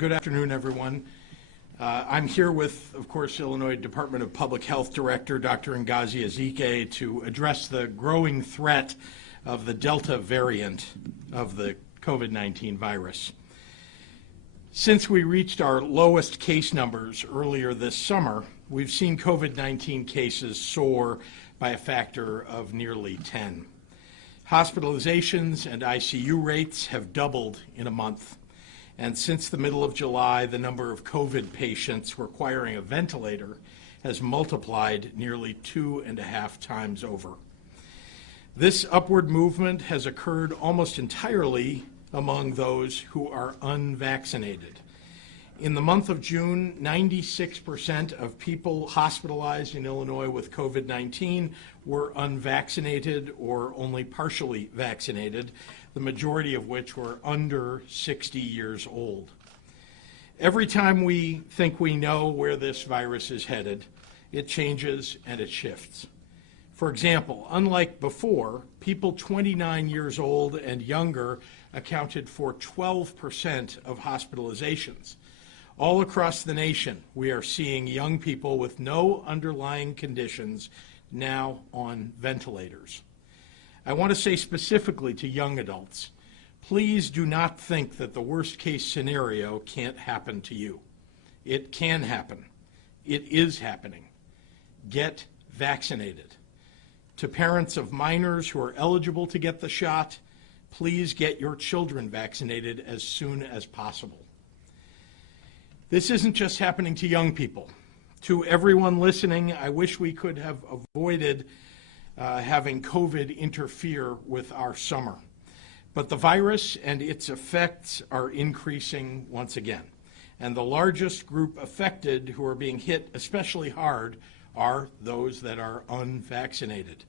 Good afternoon, everyone. I'm here with, of course, Illinois Department of Public Health Director Dr. Ngozi Ezek to address the growing threat of the Delta variant of the COVID-19 virus. Since we reached our lowest case numbers earlier this summer, we've seen COVID-19 cases soar by a factor of nearly 10. Hospitalizations and ICU rates have doubled in a month. And since the middle of July, the number of COVID patients requiring a ventilator has multiplied nearly 2.5 times over. This upward movement has occurred almost entirely among those who are unvaccinated. In the month of June, 96% of people hospitalized in Illinois with COVID-19 were unvaccinated or only partially vaccinated, the majority of which were under 60 years old. Every time we think we know where this virus is headed, it changes and it shifts. For example, unlike before, people 29 years old and younger accounted for 12% of hospitalizations. All across the nation, we are seeing young people with no underlying conditions now on ventilators. I want to say specifically to young adults, please do not think that the worst case scenario can't happen to you. It can happen. It is happening. Get vaccinated. To parents of minors who are eligible to get the shot, please get your children vaccinated as soon as possible. This isn't just happening to young people. To everyone listening, I wish we could have avoided having COVID interfere with our summer. But the virus and its effects are increasing once again. And the largest group affected who are being hit especially hard are those that are unvaccinated.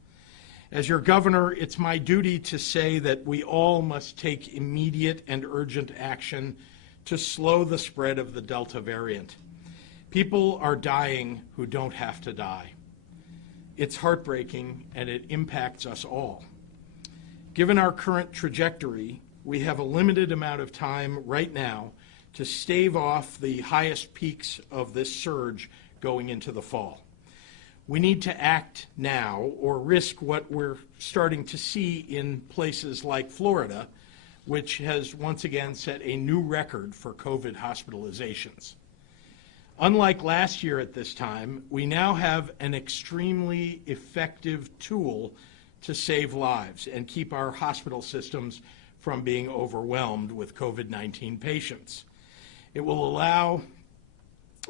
As your governor, it's my duty to say that we all must take immediate and urgent action to slow the spread of the Delta variant. People are dying who don't have to die. It's heartbreaking and it impacts us all. Given our current trajectory, we have a limited amount of time right now to stave off the highest peaks of this surge going into the fall. We need to act now or risk what we're starting to see in places like Florida, which has once again set a new record for COVID hospitalizations. Unlike last year at this time, we now have an extremely effective tool to save lives and keep our hospital systems from being overwhelmed with COVID-19 patients. It will allow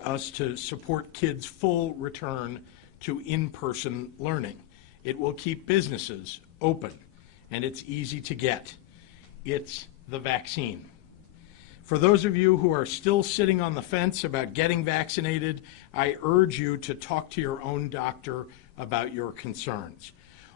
us to support kids' full return to in-person learning. It will keep businesses open, and it's easy to get. It's the vaccine. For those of you who are still sitting on the fence about getting vaccinated, I urge you to talk to your own doctor about your concerns.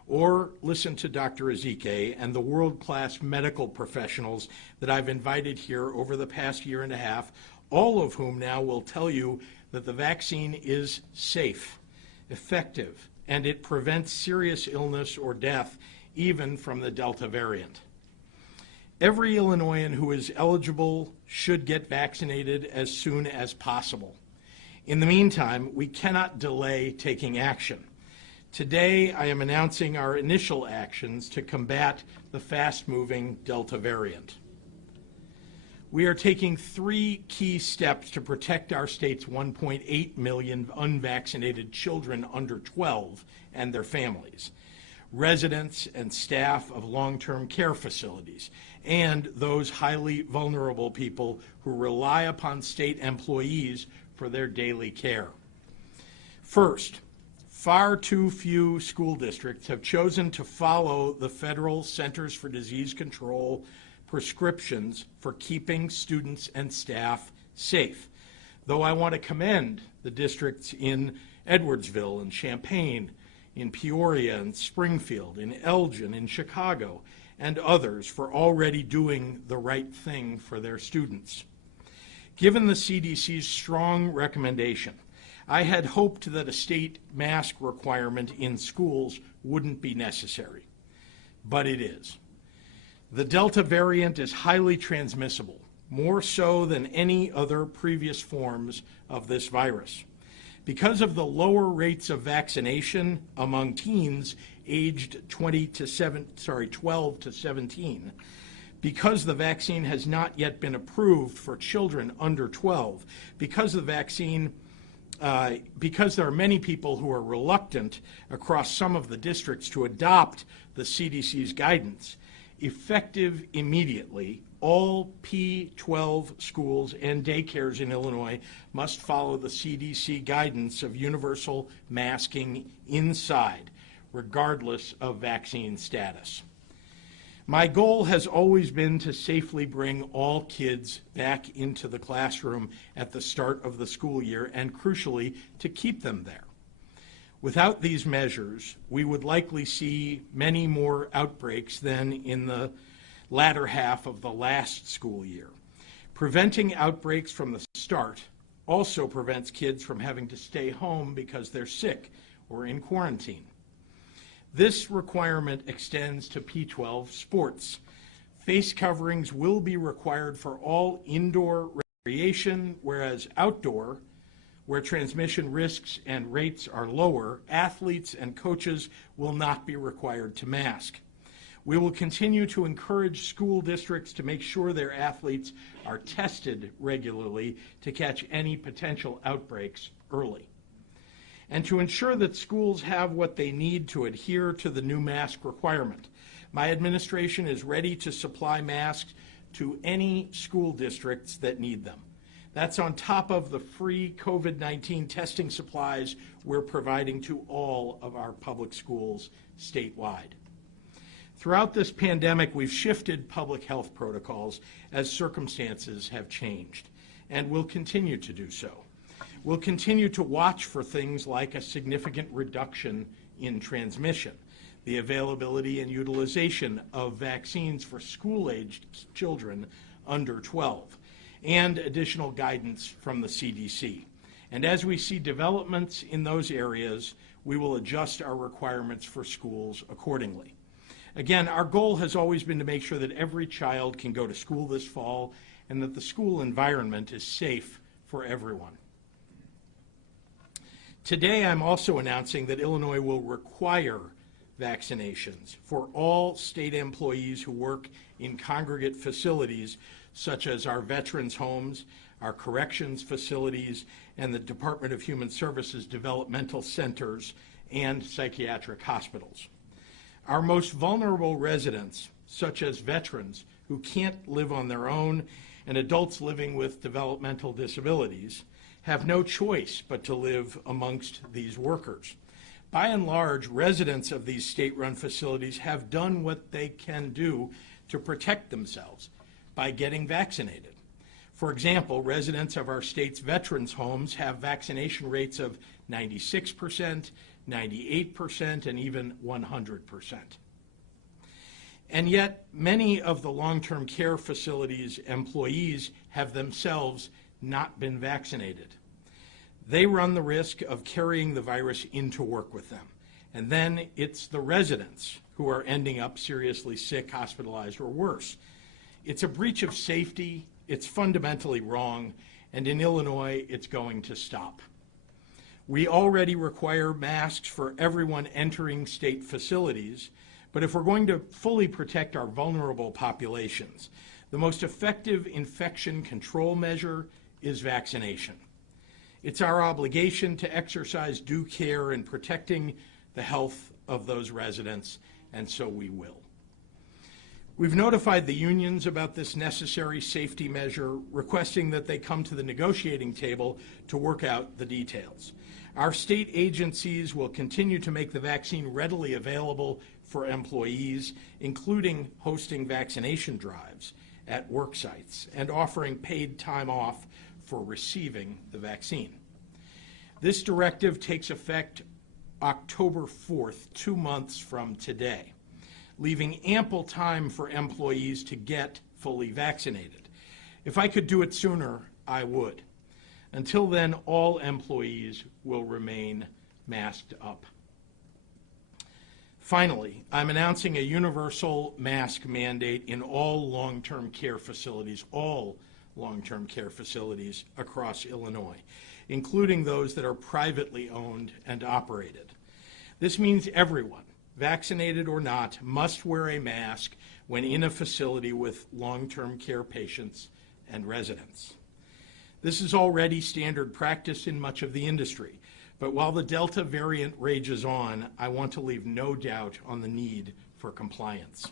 Or listen to Dr. Ezek and the world-class medical professionals that I've invited here over the past year and a half, all of whom now will tell you that the vaccine is safe, effective, and it prevents serious illness or death, even from the Delta variant. Every Illinoisan who is eligible should get vaccinated as soon as possible. In the meantime, we cannot delay taking action. Today, I am announcing our initial actions to combat the fast-moving Delta variant. We are taking 3 key steps to protect our state's 1.8 million unvaccinated children under 12 and their families, residents and staff of long-term care facilities, and those highly vulnerable people who rely upon state employees for their daily care. First, far too few school districts have chosen to follow the federal Centers for Disease Control prescriptions for keeping students and staff safe, though I want to commend the districts in Edwardsville and Champaign, in Peoria and Springfield, in Elgin, in Chicago, and others for already doing the right thing for their students. Given the CDC's strong recommendation, I had hoped that a state mask requirement in schools wouldn't be necessary, but it is. The Delta variant is highly transmissible, more so than any other previous forms of this virus. Because of the lower rates of vaccination among teens aged 12 to 17, because the vaccine has not yet been approved for children under 12, because there are many people who are reluctant across some of the districts to adopt the CDC's guidance, effective immediately, all P12 schools and daycares in Illinois must follow the CDC guidance of universal masking inside, regardless of vaccine status. My goal has always been to safely bring all kids back into the classroom at the start of the school year and, crucially, to keep them there. Without these measures, we would likely see many more outbreaks than in the latter half of the last school year. Preventing outbreaks from the start also prevents kids from having to stay home because they're sick or in quarantine. This requirement extends to P12 sports. Face coverings will be required for all indoor recreation, whereas outdoor, where transmission risks and rates are lower, athletes and coaches will not be required to mask. We will continue to encourage school districts to make sure their athletes are tested regularly to catch any potential outbreaks early, and to ensure that schools have what they need to adhere to the new mask requirement. My administration is ready to supply masks to any school districts that need them. That's on top of the free COVID-19 testing supplies we're providing to all of our public schools statewide. Throughout this pandemic, we've shifted public health protocols as circumstances have changed, and will continue to do so. We'll continue to watch for things like a significant reduction in transmission, the availability and utilization of vaccines for school-aged children under 12, and additional guidance from the CDC. And as we see developments in those areas, we will adjust our requirements for schools accordingly. Again, our goal has always been to make sure that every child can go to school this fall and that the school environment is safe for everyone. Today, I'm also announcing that Illinois will require vaccinations for all state employees who work in congregate facilities such as our veterans' homes, our corrections facilities, and the Department of Human Services developmental centers and psychiatric hospitals. Our most vulnerable residents, such as veterans who can't live on their own and adults living with developmental disabilities, have no choice but to live amongst these workers. By and large, residents of these state-run facilities have done what they can do to protect themselves by getting vaccinated. For example, residents of our state's veterans' homes have vaccination rates of 96%, 98%, and even 100%. And yet, many of the long-term care facilities' employees have themselves not been vaccinated. They run the risk of carrying the virus into work with them. And then it's the residents who are ending up seriously sick, hospitalized, or worse. It's a breach of safety, it's fundamentally wrong, and in Illinois, it's going to stop. We already require masks for everyone entering state facilities, but if we're going to fully protect our vulnerable populations, the most effective infection control measure is vaccination. It's our obligation to exercise due care in protecting the health of those residents, and so we will. We've notified the unions about this necessary safety measure, requesting that they come to the negotiating table to work out the details. Our state agencies will continue to make the vaccine readily available for employees, including hosting vaccination drives at work sites and offering paid time off for receiving the vaccine. This directive takes effect October 4th, 2 months from today, leaving ample time for employees to get fully vaccinated. If I could do it sooner, I would. Until then, all employees will remain masked up. Finally, I'm announcing a universal mask mandate in all long-term care facilities, all long-term care facilities across Illinois, including those that are privately owned and operated. This means everyone, vaccinated or not, must wear a mask when in a facility with long-term care patients and residents. This is already standard practice in much of the industry, but while the Delta variant rages on, I want to leave no doubt on the need for compliance.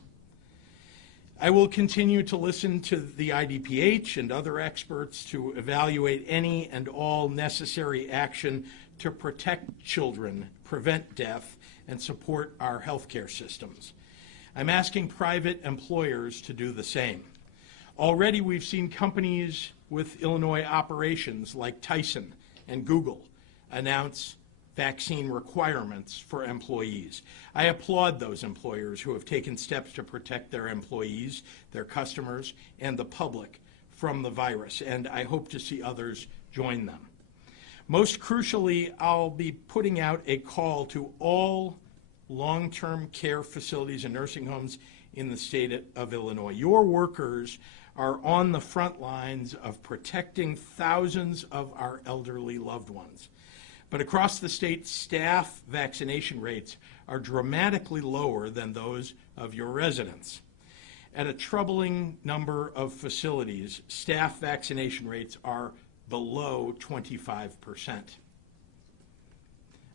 I will continue to listen to the Idph and other experts to evaluate any and all necessary action to protect children, prevent death, and support our healthcare systems. I'm asking private employers to do the same. Already we've seen companies with Illinois operations like Tyson and Google announce vaccine requirements for employees. I applaud those employers who have taken steps to protect their employees, their customers, and the public from the virus, and I hope to see others join them. Most crucially, I'll be putting out a call to all long-term care facilities and nursing homes in the state of Illinois. Your workers are on the front lines of protecting thousands of our elderly loved ones. But across the state, staff vaccination rates are dramatically lower than those of your residents. At a troubling number of facilities, staff vaccination rates are below 25%.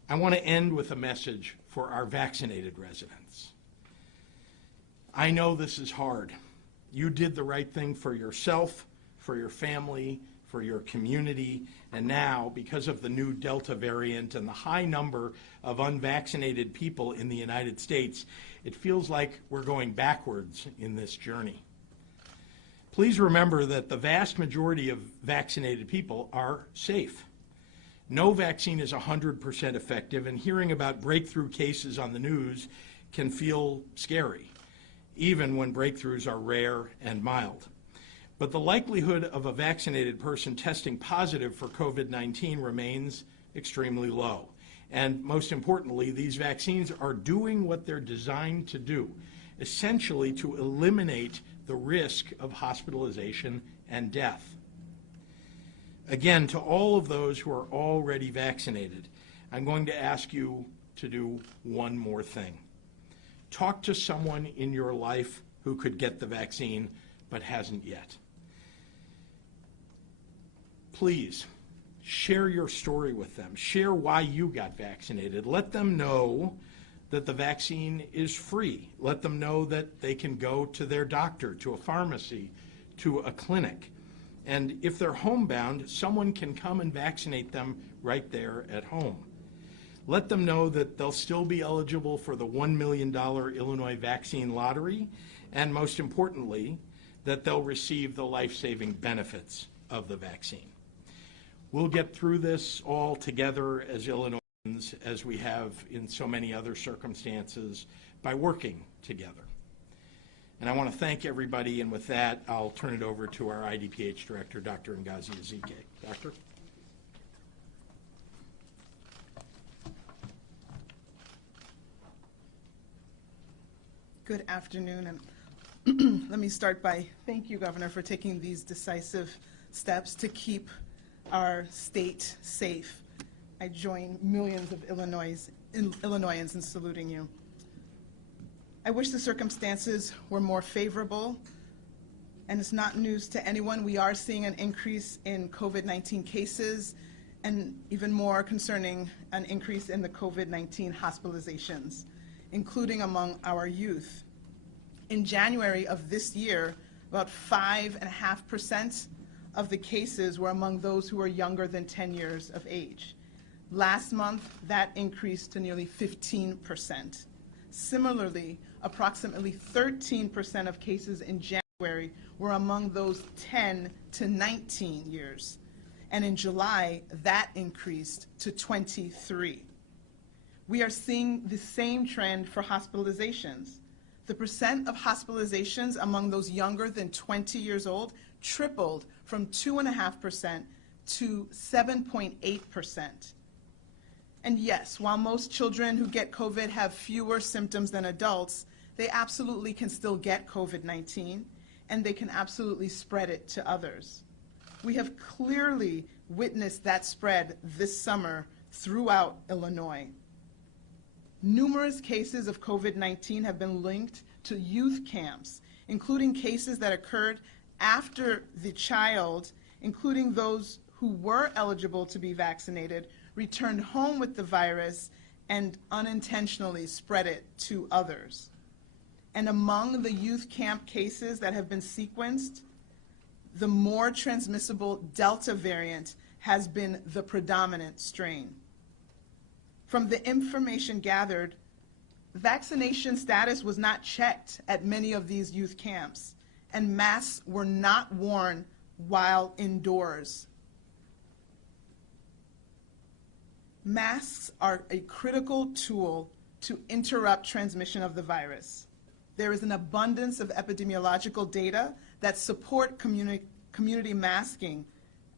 I want to end with a message for our vaccinated residents. I know this is hard. You did the right thing for yourself, for your family, for your community, and now, because of the new Delta variant and the high number of unvaccinated people in the United States, it feels like we're going backwards in this journey. Please remember that the vast majority of vaccinated people are safe. No vaccine is 100% effective, and hearing about breakthrough cases on the news can feel scary, even when breakthroughs are rare and mild. But the likelihood of a vaccinated person testing positive for COVID-19 remains extremely low. And most importantly, these vaccines are doing what they're designed to do, essentially to eliminate the risk of hospitalization and death. Again, to all of those who are already vaccinated, I'm going to ask you to do one more thing. Talk to someone in your life who could get the vaccine but hasn't yet. Please share your story with them. Share why you got vaccinated. Let them know that the vaccine is free. Let them know that they can go to their doctor, to a pharmacy, to a clinic. And if they're homebound, someone can come and vaccinate them right there at home. Let them know that they'll still be eligible for the $1 million Illinois vaccine lottery, and most importantly, that they'll receive the life-saving benefits of the vaccine. We'll get through this all together as Illinoisans, as we have in so many other circumstances, by working together. And I want to thank everybody, and with that, I'll turn it over to our IDPH Director, Dr. Ngozi Ezek. Doctor? Good afternoon, and let me start by thank you, Governor, for taking these decisive steps to keep our state safe. I join millions of Illinoisans in saluting you. I wish the circumstances were more favorable, and it's not news to anyone. We are seeing an increase in COVID-19 cases, and even more concerning, an increase in the COVID-19 hospitalizations, including among our youth. In January of this year, about 5.5% of the cases were among those who are younger than 10 years of age. Last month, that increased to nearly 15%. Similarly, approximately 13% of cases in January were among those 10 to 19 years. And in July, that increased to 23. We are seeing the same trend for hospitalizations. The percent of hospitalizations among those younger than 20 years old tripled from 2.5% to 7.8%. And yes, while most children who get COVID have fewer symptoms than adults, they absolutely can still get COVID-19, and they can absolutely spread it to others. We have clearly witnessed that spread this summer throughout Illinois. Numerous cases of COVID-19 have been linked to youth camps, including cases that occurred after the child, including those who were eligible to be vaccinated, returned home with the virus and unintentionally spread it to others. And among the youth camp cases that have been sequenced, the more transmissible Delta variant has been the predominant strain. From the information gathered, vaccination status was not checked at many of these youth camps, and masks were not worn while indoors. Masks are a critical tool to interrupt transmission of the virus. There is an abundance of epidemiological data that support community masking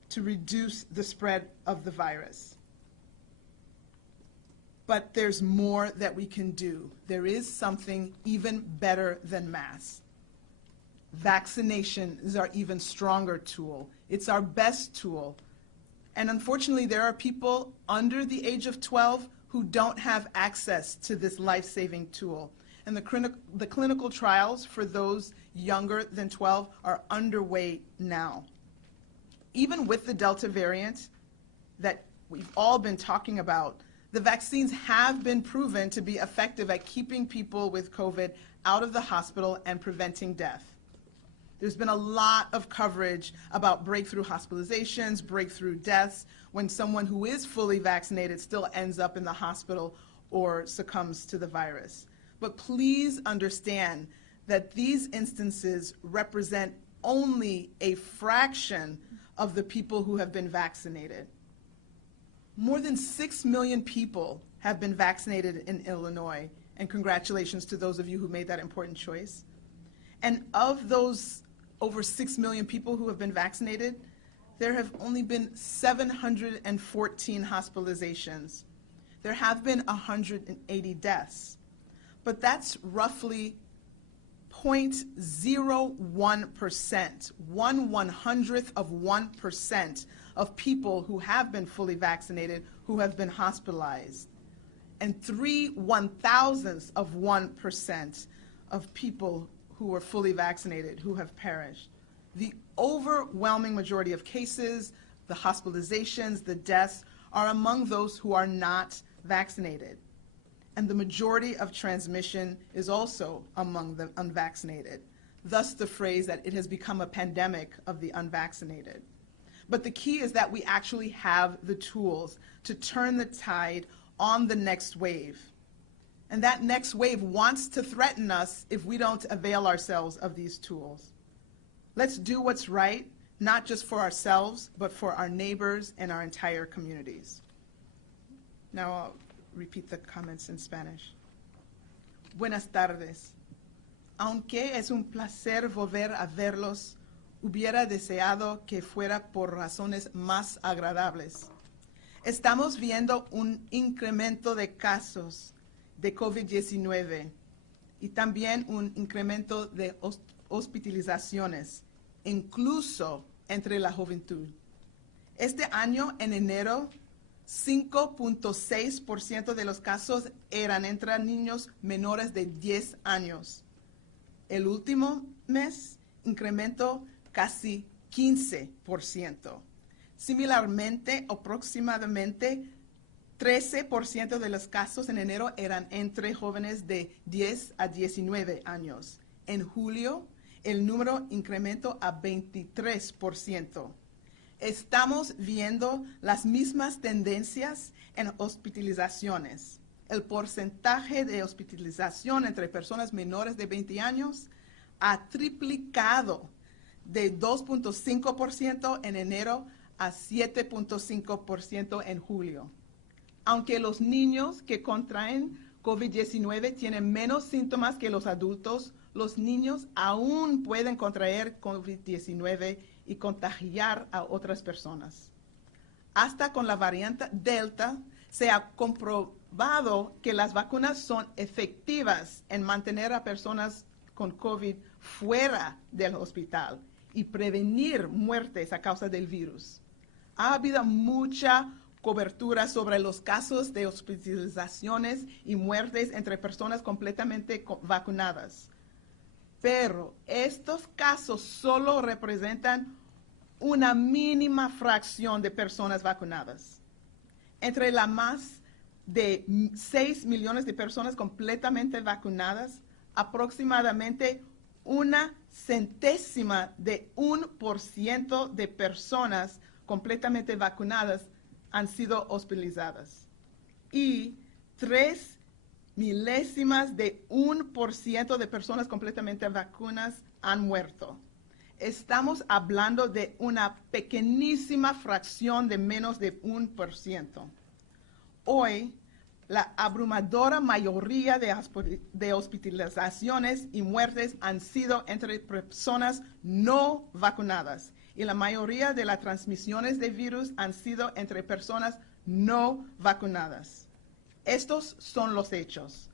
to reduce the spread of the virus. But there's more that we can do. There is something even better than masks. Vaccination is our even stronger tool. It's our best tool. And unfortunately, there are people under the age of 12 who don't have access to this life-saving tool. And the clinical trials for those younger than 12 are underway now. Even with the Delta variant that we've all been talking about, the vaccines have been proven to be effective at keeping people with COVID out of the hospital and preventing death. There's been a lot of coverage about breakthrough hospitalizations, breakthrough deaths, when someone who is fully vaccinated still ends up in the hospital or succumbs to the virus. But please understand that these instances represent only a fraction of the people who have been vaccinated. More than 6 million people have been vaccinated in Illinois, and congratulations to those of you who made that important choice. And of those over 6 million people who have been vaccinated, there have only been 714 hospitalizations. There have been 180 deaths, but that's roughly 0.01%, 1/100th of 1% of people who have been fully vaccinated who have been hospitalized, and 3/1000ths of 1% of people who were fully vaccinated who have perished. The overwhelming majority of cases, the hospitalizations, the deaths, are among those who are not vaccinated. And the majority of transmission is also among the unvaccinated. Thus the phrase that it has become a pandemic of the unvaccinated. But the key is that we actually have the tools to turn the tide on the next wave. And that next wave wants to threaten us if we don't avail ourselves of these tools. Let's do what's right, not just for ourselves, but for our neighbors and our entire communities. Now I'll repeat the comments in Spanish. Buenas tardes. Aunque es un placer volver a verlos, hubiera deseado que fuera por razones más agradables. Estamos viendo un incremento de casos de COVID-19 y también un incremento de hospitalizaciones, incluso entre la juventud. Este año, en enero, 5.6% de los casos eran entre niños menores de 10 años. El último mes, incrementó casi 15%. Similarmente, aproximadamente 13% de los casos en enero eran entre jóvenes de 10 a 19 años. En julio, el número incrementó a 23%. Estamos viendo las mismas tendencias en hospitalizaciones. El porcentaje de hospitalización entre personas menores de 20 años ha triplicado de 2.5% en enero a 7.5% en julio. Aunque los niños que contraen COVID-19 tienen menos síntomas que los adultos, los niños aún pueden contraer COVID-19 y contagiar a otras personas. Hasta con la variante Delta se ha comprobado que las vacunas son efectivas en mantener a personas con COVID fuera del hospital y prevenir muertes a causa del virus. Ha habido mucha cobertura sobre los casos de hospitalizaciones y muertes entre personas completamente vacunadas. Pero estos casos solo representan una mínima fracción de personas vacunadas. Entre las más de 6 millones de personas completamente vacunadas, aproximadamente 0.1% de personas completamente vacunadas han sido hospitalizadas y 0.03% de personas completamente vacunadas han muerto. Estamos hablando de una pequeñísima fracción de menos de 1%. Hoy, la abrumadora mayoría de hospitalizaciones y muertes han sido entre personas no vacunadas y la mayoría de las transmisiones de virus han sido entre personas no vacunadas. Estos son los hechos.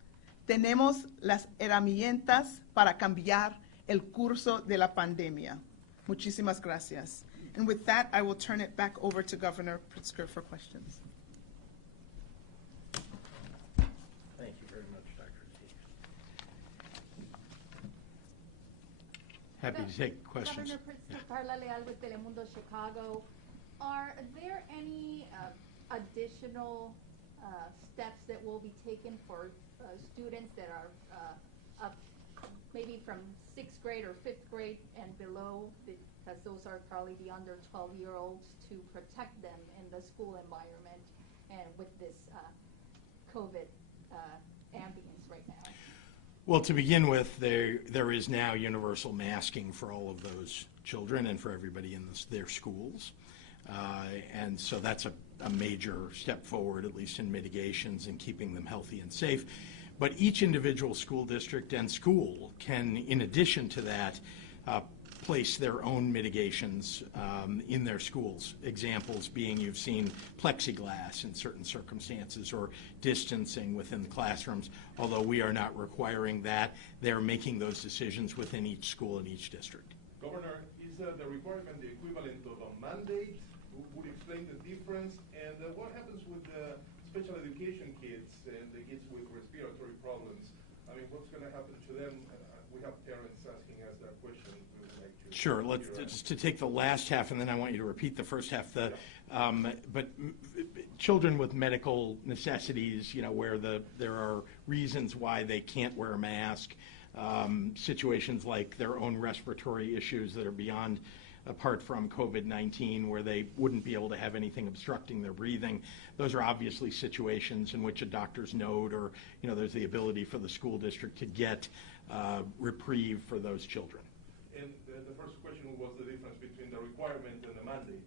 Tenemos las herramientas para cambiar el curso de la pandemia. Muchísimas gracias. And with that, I will turn it back over to Governor Pritzker for questions. Thank you very much, Dr. Ezek. Happy to take questions. Governor Pritzker, Carla Leal with Telemundo Chicago. Are there any additional steps that will be taken for students that are up maybe from 6th grade or 5th grade and below, because those are probably the under 12-year-olds, to protect them in the school environment and with this COVID ambience right now? Well, to begin with, there is now universal masking for all of those children and for everybody in their schools. And so that's a major step forward, at least in mitigations and keeping them healthy and safe. But each individual school district and school can, in addition to that, place their own mitigations in their schools. Examples being, you've seen plexiglass in certain circumstances or distancing within the classrooms. Although we are not requiring that, they're making those decisions within each school and each district. Governor, is the requirement the equivalent of a mandate? Would you explain the difference? And what happens with the special education kids and the kids with respiratory problems? I mean, what's going to happen to them? We have parents asking us that question. We would like to Sure. Let's just to take the last half, and then I want you to repeat the first half. Children with medical necessities, where there are reasons why they can't wear a mask, situations like their own respiratory issues that are beyond, apart from COVID-19, where they wouldn't be able to have anything obstructing their breathing. Those are obviously situations in which a doctor's note or, there's the ability for the school district to get reprieve for those children. And the first question was the difference between the requirement and the mandate.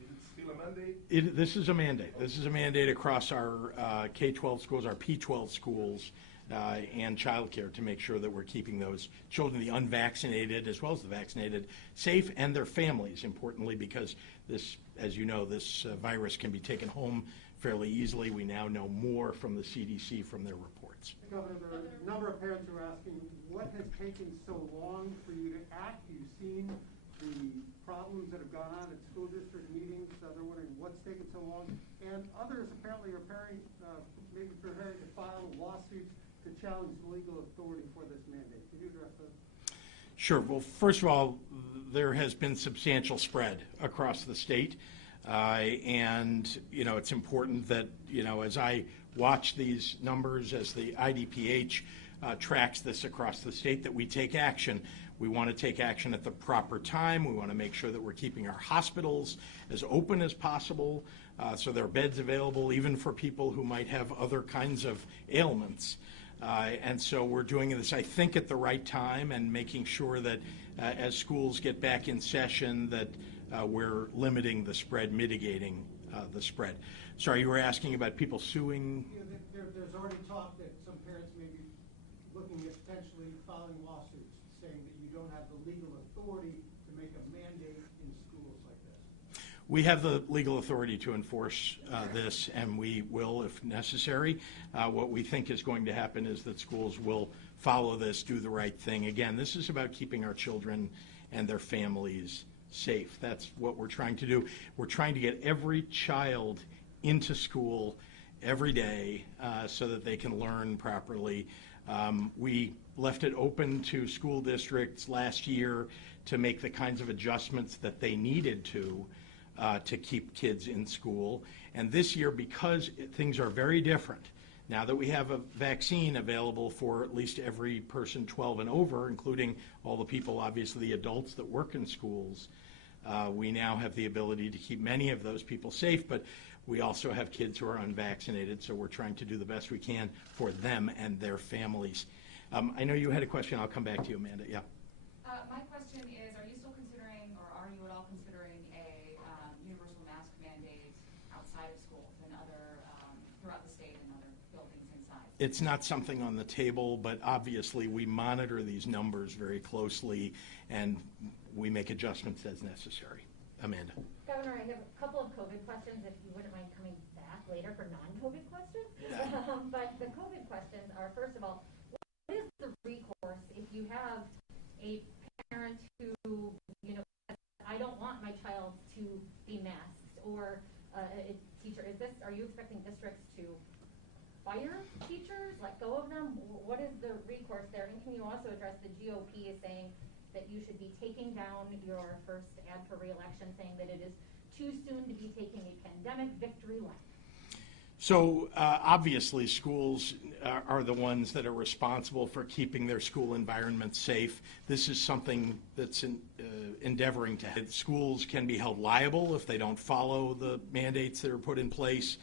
Is it still a mandate? This is a mandate. Okay. This is a mandate across our K-12 schools, our P-12 schools, and child care to make sure that we're keeping those children, the unvaccinated as well as the vaccinated, safe, and their families, importantly, because this, as you know, this virus can be taken home fairly easily. We now know more from the CDC from their reports. Governor, there are a number of parents who are asking, what has taken so long for you to act? You've seen the problems that have gone on at school district meetings. They're wondering what's taken so long. And others apparently are maybe preparing to file lawsuits to challenge the legal authority for this mandate. Can you address that? Sure. Well, first of all, there has been substantial spread across the state. And, it's important that, as I watch these numbers, as the IDPH tracks this across the state, that we take action. We want to take action at the proper time. We want to make sure that we're keeping our hospitals as open as possible, so there are beds available even for people who might have other kinds of ailments. And so we're doing this, I think, at the right time and making sure that as schools get back in session that we're limiting the spread, mitigating the spread. Sorry, you were asking about people suing? Yeah, there's already talk that some parents may be looking at potentially filing lawsuits saying that you don't have the legal authority to make a mandate in schools like this. We have the legal authority to enforce this, and we will if necessary. What we think is going to happen is that schools will follow this, do the right thing. Again, this is about keeping our children and their families safe. That's what we're trying to do. We're trying to get every child into school every day so that they can learn properly. We left it open to school districts last year to make the kinds of adjustments that they needed to keep kids in school. And this year, because things are very different, now that we have a vaccine available for at least every person 12 and over, including all the people, obviously the adults that work in schools, we now have the ability to keep many of those people safe, but we also have kids who are unvaccinated, so we're trying to do the best we can for them and their families. I know you had a question. I'll come back to you, Amanda. Yeah. My question is, are you still considering, or are you at all considering a universal mask mandate outside of schools and other, throughout the state and other buildings inside? It's not something on the table, but obviously we monitor these numbers very closely and we make adjustments as necessary. Amanda. Governor, I have a couple of COVID questions, if you wouldn't mind coming back later for non-COVID questions. Yeah. But the COVID questions are, first of all, what is the recourse if you have a parent who, I don't want my child to be masked, or a teacher, are you expecting districts to fire teachers, let go of them? What is the recourse there? And can you also address the GOP is saying that you should be taking down your first ad for re-election, saying that it is too soon to be taking a pandemic victory lap? So obviously schools are the ones that are responsible for keeping their school environment safe. This is something that's endeavoring to have. Schools can be held liable if they don't follow the mandates that are put in place.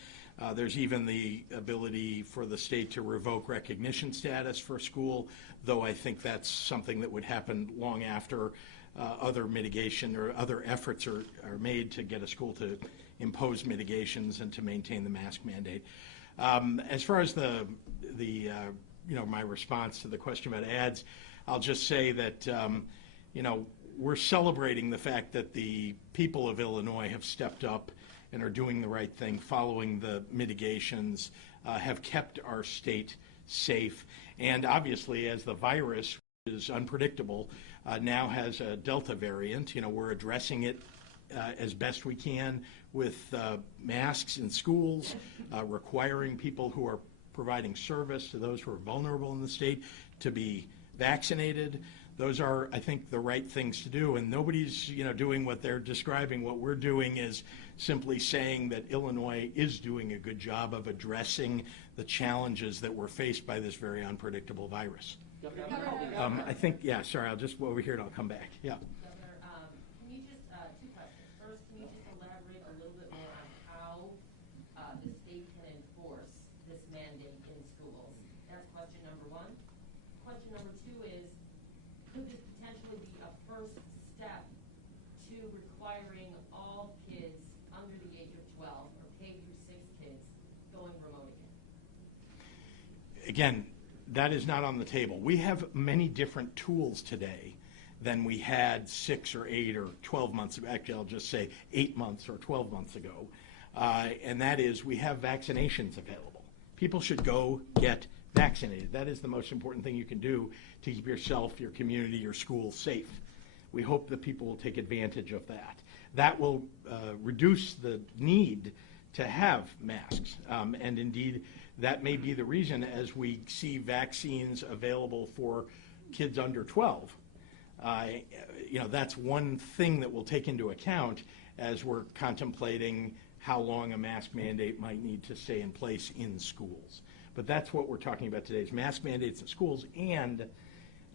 There's even the ability for the state to revoke recognition status for school, though I think that's something that would happen long after other mitigation or other efforts are made to get a school to impose mitigations and to maintain the mask mandate. As far as my response to the question about ads, I'll just say that we're celebrating the fact that the people of Illinois have stepped up and are doing the right thing, following the mitigations, have kept our state safe. And obviously, as the virus is unpredictable, now has a Delta variant, we're addressing it as best we can with masks in schools, requiring people who are providing service to those who are vulnerable in the state to be vaccinated. Those are, I think, the right things to do, and nobody's, doing what they're describing. What we're doing is simply saying that Illinois is doing a good job of addressing the challenges that we're faced by this very unpredictable virus. I think, sorry, I'll just over here and I'll come back. Yeah. Governor, can you just, two questions. First, can you just elaborate a little bit more on how the state can enforce this mandate in schools? That's question number one. Question number two is, could this potentially be a first step to requiring all kids under the age of 12 or K through 6 kids going remote again? Again, that is not on the table. We have many different tools today than we had 6 or 8 or 12 months ago. Actually, I'll just say 8 months or 12 months ago. And that is, we have vaccinations available. People should go get vaccinated. That is the most important thing you can do to keep yourself, your community, your school safe. We hope that people will take advantage of that. That will reduce the need to have masks. And indeed, that may be the reason as we see vaccines available for kids under 12. That's one thing that we'll take into account as we're contemplating how long a mask mandate might need to stay in place in schools. But that's what we're talking about today, is mask mandates in schools and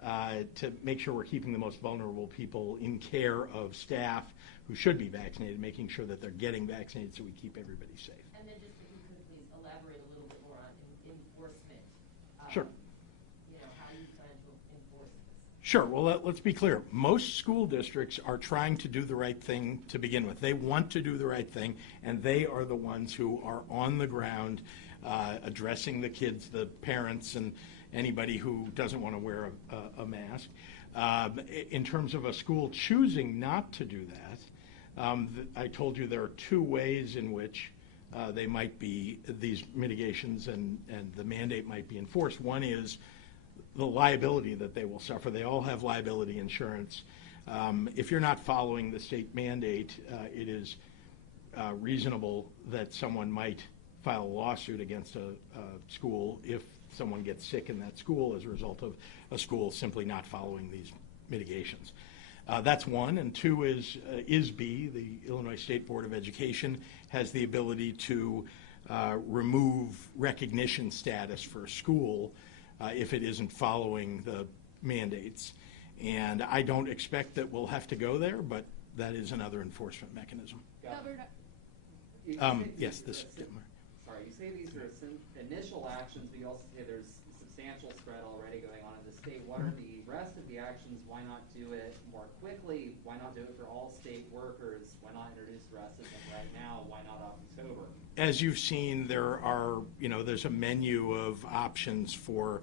to make sure we're keeping the most vulnerable people in care of staff who should be vaccinated, making sure that they're getting vaccinated so we keep everybody safe. And then just if you could please elaborate a little bit more on enforcement. Sure. How you plan to enforce this. Sure. Well, let's be clear. Most school districts are trying to do the right thing to begin with. They want to do the right thing, and they are the ones who are on the ground addressing the kids, the parents, and anybody who doesn't want to wear a mask. In terms of a school choosing not to do that, I told you there are two ways in which they might be, these mitigations and the mandate might be enforced. One is the liability that they will suffer. They all have liability insurance. If you're not following the state mandate, it is reasonable that someone might file a lawsuit against a school if someone gets sick in that school as a result of a school simply not following these mitigations. That's one. And two is ISB, the Illinois State Board of Education, has the ability to remove recognition status for a school if it isn't following the mandates. And I don't expect that we'll have to go there, but that is another enforcement mechanism. Governor, Yes, this. Sorry, you say these are initial actions, but you also say there's substantial spread already going on in the state. What are the rest of the actions? Why not do it more quickly? Why not do it for all state workers? Why not introduce the rest of them right now? Why not October? As you've seen, there's a menu of options for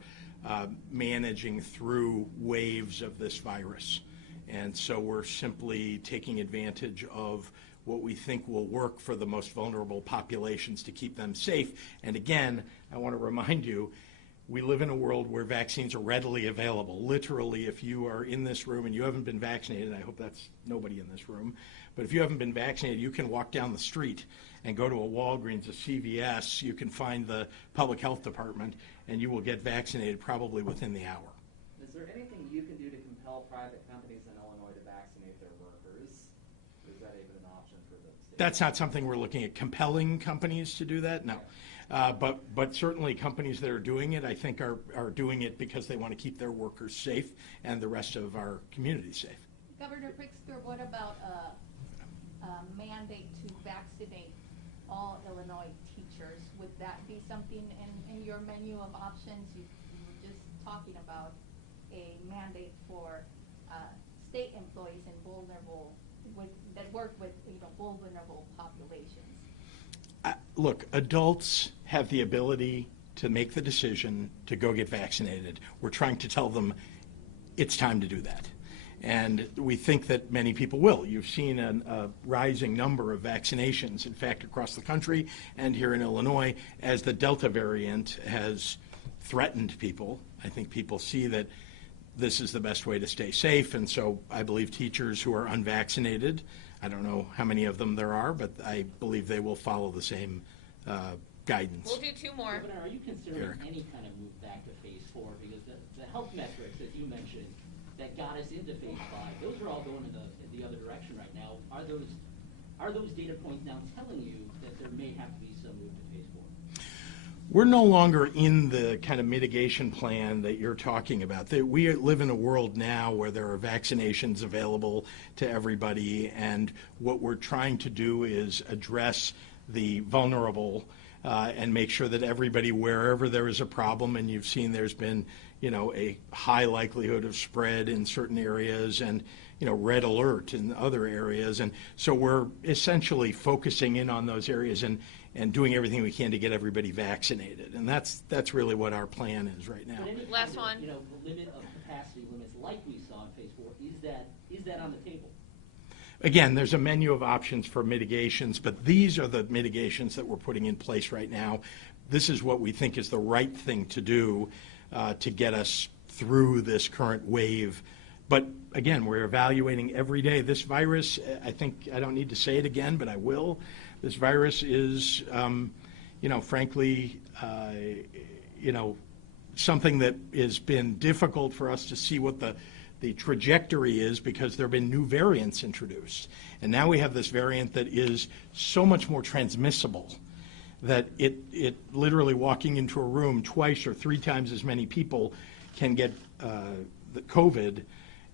managing through waves of this virus. And so we're simply taking advantage of what we think will work for the most vulnerable populations to keep them safe. And again, I want to remind you, we live in a world where vaccines are readily available. Literally, if you are in this room and you haven't been vaccinated, I hope that's nobody in this room, but if you haven't been vaccinated, you can walk down the street and go to a Walgreens, a CVS, you can find the public health department, and you will get vaccinated probably within the hour. Is there anything you can do to compel private companies in Illinois to vaccinate their workers? Or is that even an option for the state? That's not something we're looking at. Compelling companies to do that? No. But certainly companies that are doing it, I think, are doing it because they want to keep their workers safe and the rest of our community safe. Governor Pritzker, what about a mandate to vaccinate all Illinois teachers? Would that be something in your menu of options? You were just talking about a mandate for state employees in that work with vulnerable populations. Look, adults have the ability to make the decision to go get vaccinated. We're trying to tell them it's time to do that. And we think that many people will. You've seen a rising number of vaccinations, in fact, across the country and here in Illinois, as the Delta variant has threatened people. I think people see that this is the best way to stay safe, and so I believe teachers who are unvaccinated, I don't know how many of them there are, but I believe they will follow the same guidance. We'll do two more. Governor, are you considering Eric. any kind of move back to phase 4? Because the health metrics that you mentioned that got us into phase 5, those are all going in the other direction right now. Are those data points now telling you that there may have to be some move to phase 4? We're no longer in the kind of mitigation plan that you're talking about. We live in a world now where there are vaccinations available to everybody, and what we're trying to do is address the vulnerable and make sure that everybody, wherever there is a problem, and you've seen there's been, a high likelihood of spread in certain areas and, red alert in other areas. And so we're essentially focusing in on those areas and doing everything we can to get everybody vaccinated. And that's really what our plan is right now. But any Last kind of, one. Limit of capacity limits like we saw in phase 4, is that on the table? Again, there's a menu of options for mitigations, but these are the mitigations that we're putting in place right now. This is what we think is the right thing to do to get us through this current wave. But again, we're evaluating every day. This virus, I think, I don't need to say it again, but I will. This virus is, frankly, something that has been difficult for us to see what the trajectory is because there have been new variants introduced. And now we have this variant that is so much more transmissible that it literally walking into a room twice or three times as many people can get the COVID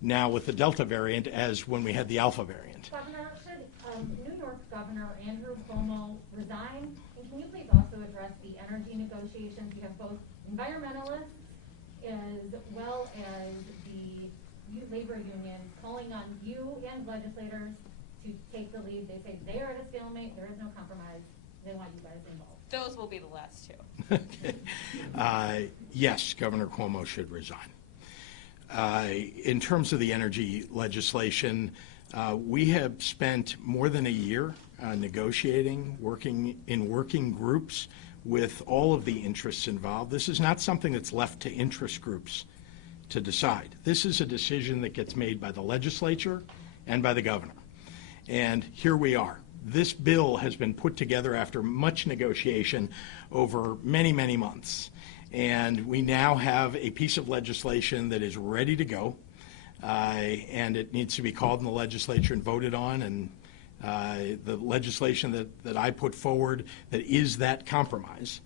now with the Delta variant as when we had the Alpha variant. Governor, should New York Governor Andrew Cuomo resign? And can you please also address the energy negotiations? You have both environmentalists as well as the labor union calling on you and legislators to take the lead. They say they are at a stalemate, there is no compromise. They want you guys involved. Those will be the last two. Okay. Yes, Governor Cuomo should resign. In terms of the energy legislation, we have spent more than a year negotiating, working in working groups with all of the interests involved. This is not something that's left to interest groups to decide. This is a decision that gets made by the legislature and by the governor. And here we are. This bill has been put together after much negotiation over many, many months. And we now have a piece of legislation that is ready to go. And it needs to be called in the legislature and voted on. And the legislation that I put forward that is that compromise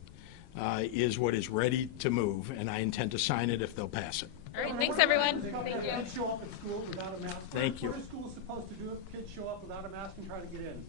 is what is ready to move. And I intend to sign it if they'll pass it. All right, thanks everyone. Thank you. Kids show up at school without a mask. Thank you. What are schools supposed to do if kids show up without a mask and try to get in?